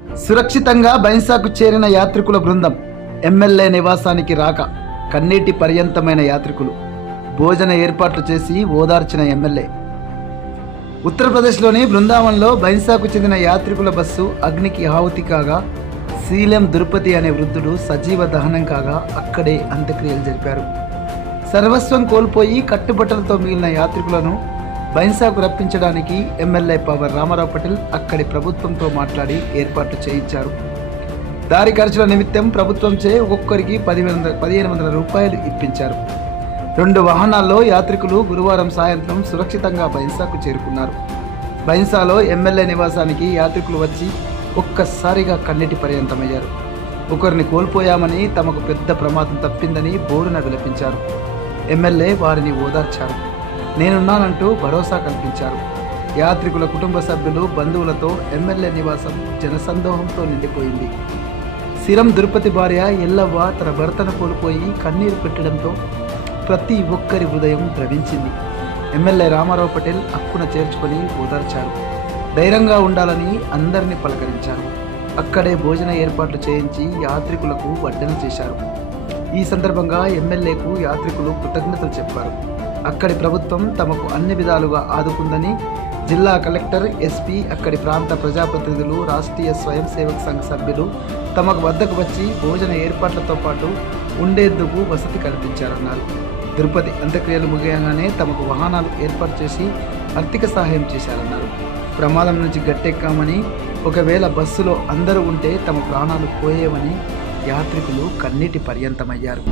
సురక్షితంగా బైన్సాకు చేరిన యాత్రికుల బృందం ఎమ్మెల్యే నివాసానికి రాక కన్నీటి పర్యంతమైన యాత్రికులు భోజన ఏర్పాట్లు చేసి ఓదార్చిన ఎమ్మెల్యే. ఉత్తరప్రదేశ్లోని బృందావన్లో బైన్సాకు చెందిన యాత్రికుల బస్సు అగ్నికి ఆహుతి కాగా సీలెం దురుపతి అనే వృద్ధుడు సజీవ దహనం కాగా అక్కడే అంత్యక్రియలు జరిపారు. సర్వస్వం కోల్పోయి కట్టుబట్టలతో మిగిలిన యాత్రికులను బైన్సాకు రప్పించడానికి ఎమ్మెల్యే పవర్ రామారావు పటేల్ అక్కడి ప్రభుత్వంతో మాట్లాడి ఏర్పాట్లు చేయించారు. దారి ఖర్చుల నిమిత్తం ప్రభుత్వంచే ఒక్కొక్కరికి 1500 రూపాయలు ఇప్పించారు. 2 వాహనాల్లో యాత్రికులు గురువారం సాయంత్రం సురక్షితంగా బైన్సాకు చేరుకున్నారు. బైన్సాలో ఎమ్మెల్యే నివాసానికి యాత్రికులు వచ్చి ఒక్కసారిగా కన్నీటి పర్యంతమయ్యారు. ఒకరిని కోల్పోయామని, తమకు పెద్ద ప్రమాదం తప్పిందని బోరున విలపించారు. ఎమ్మెల్యే వారిని ఓదార్చారు. నేనున్నానంటూ భరోసా కల్పించారు. యాత్రికుల కుటుంబ సభ్యులు, బంధువులతో ఎమ్మెల్యే నివాసం జనసందోహంతో నిండిపోయింది. సీలెం దురుపతి భార్య ఎల్లవ్వ తన భర్తను కోల్పోయి కన్నీరు పెట్టడంతో ప్రతి ఒక్కరి హృదయం ద్రవించింది. ఎమ్మెల్యే రామారావు పటేల్ అక్కున చేర్చుకొని ఓదార్చారు. ధైర్యంగా ఉండాలని అందరినీ పలకరించారు. అక్కడే భోజన ఏర్పాట్లు చేయించి యాత్రికులకు వడ్డన చేశారు. ఈ సందర్భంగా ఎమ్మెల్యేకు యాత్రికులు కృతజ్ఞతలు చెప్పారు. అక్కడి ప్రభుత్వం తమకు అన్ని విధాలుగా ఆదుకుందని జిల్లా కలెక్టర్, ఎస్పీ, అక్కడి ప్రాంత ప్రజాప్రతినిధులు, రాష్ట్రీయ స్వయం సేవక్ సంఘ్ సభ్యులు తమకు వద్దకు వచ్చి భోజన ఏర్పాట్లతో పాటు ఉండేందుకు వసతి కల్పించారన్నారు. తిరుపతి అంత్యక్రియలు ముగియగానే తమకు వాహనాలు ఏర్పాటు చేసి ఆర్థిక సహాయం చేశారన్నారు. ప్రమాదం నుంచి గట్టెక్కామని, ఒకవేళ బస్సులో అందరూ ఉంటే తమ ప్రాణాలు పోయేవని యాత్రికులు కన్నీటి పర్యంతమయ్యారు.